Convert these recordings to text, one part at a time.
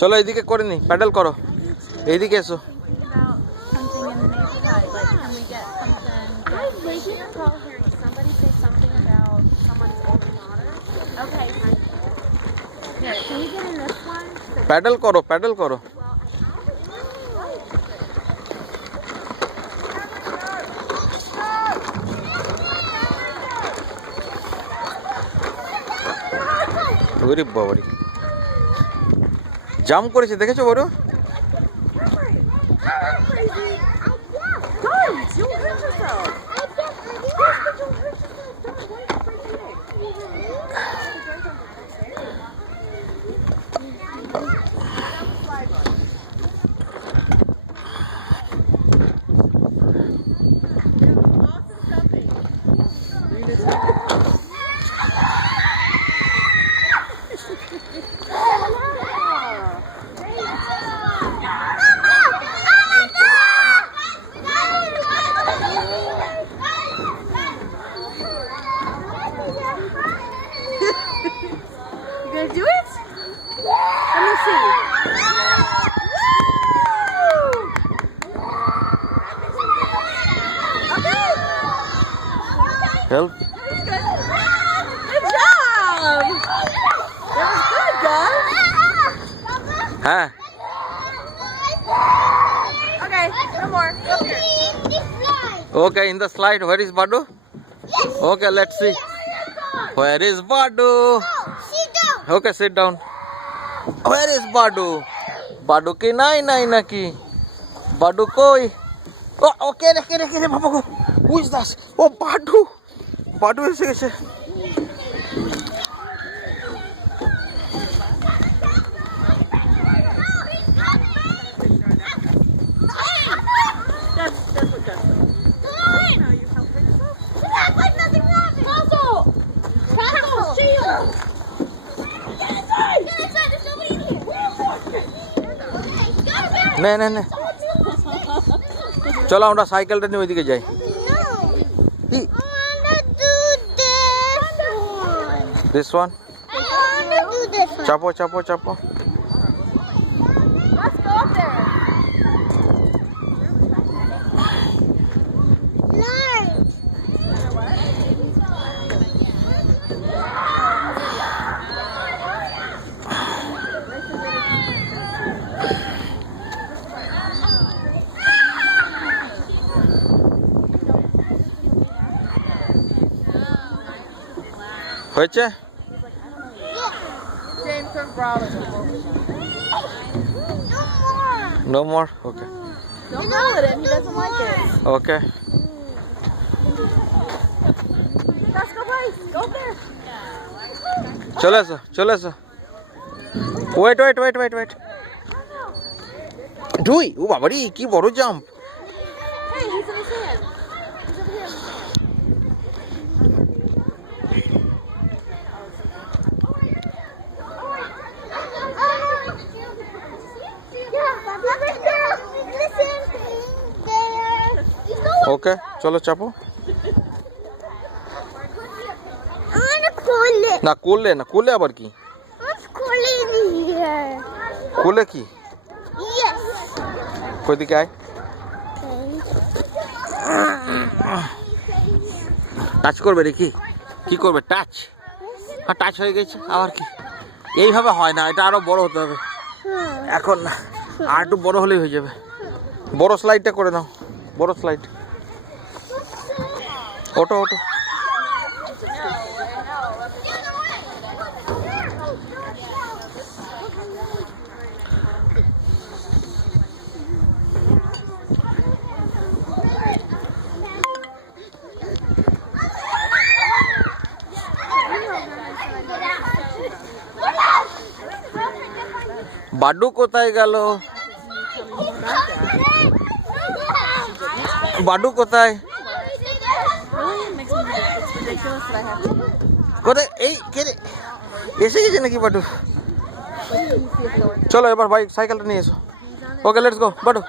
চলো এইদিকে করে নি, প্যাডেল করো, এইদিকে এসো। প্যাডেল করো, প্যাডেল করো। ওরে বাবারে, জাম্প করেছে, দেখেছো বড়? Do it? Let me see. Okay. Help. Good job. That was good, guys. হ্যাঁ, Okay, no more. Up here. okay, in the slide. Where is Badu? Okay, let's see. Where is Badu? Okay, sit down. Where is Badu? Badu ki nai naki. Badu koi? Oh, okay, okay, Baba go. Who is that? Oh, Badu. Badu এসে গেছে। That's what does it. No, you help her yourself. That's like nothing happened. Castle! Castle! Shield! Get inside! Get inside! There's nobody in here! নে নে নে, চলো আমরা সাইকেলটা নিয়ে ওইদিকে যাই। কি? This one? চাপো চাপো চাপো। Let's go up there. হয়েছে? James from Broward. No more? Okay. Don't roll at him. He doesn't like it. Okay. Let's go, guys. Go up there. চলে এসো, চলে এসো। Wait wait wait wait wait. দুই, ও বাবারি কি বড় jump. Hey, he's in his hand. He's over here. Okay, চলো চাপো। না করলে না, করলে আবার কি? করলে কি? ওইদিকে আয়। টাচ করবে রে? কি কি করবে? টাচ? হ্যাঁ, টাচ হয়ে গেছে। আবার কি? এইভাবে হয় না, এটা আরো বড় হতে হবে। এখন না, আর একটু বড় হলেই হয়ে যাবে। বড় স্লাইডটা করে নাও, বড় স্লাইড। ওটো ওটো। বাড্ডু কোথায় গেল? বাড্ডু কোথায়? কোথায়? এই কে রে? এসে গেছে নাকি বাড্ডু? চলো এবার ভাই সাইকেলটা নিয়ে এসো। ওকে, লেটস গো বাড্ডু।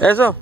eso.